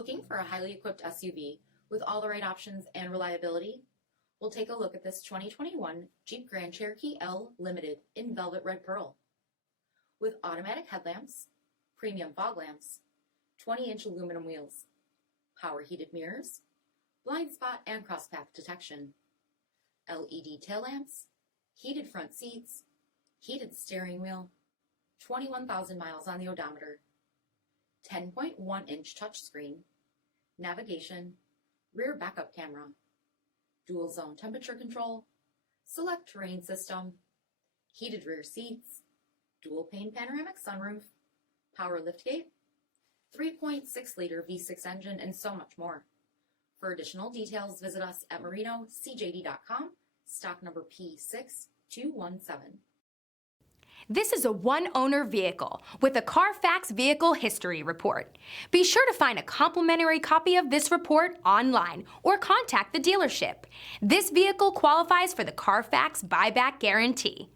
Looking for a highly equipped SUV with all the right options and reliability? We'll take a look at this 2021 Jeep Grand Cherokee L Limited in Velvet Red Pearl. With automatic headlamps, premium fog lamps, 20-inch aluminum wheels, power heated mirrors, blind spot and crosspath detection, LED tail lamps, heated front seats, heated steering wheel, 21,000 miles on the odometer, 10.1-inch touchscreen, navigation, rear backup camera, dual zone temperature control, SELEC-TERRAIN system, heated rear seats, dual pane panoramic sunroof, power liftgate, 3.6-liter V6 engine, and so much more. For additional details, visit us at marinocjd.com, stock number P6217. This is a one-owner vehicle with a CARFAX Vehicle History Report. Be sure to find a complimentary copy of this report online or contact the dealership. This vehicle qualifies for the CARFAX Buyback Guarantee.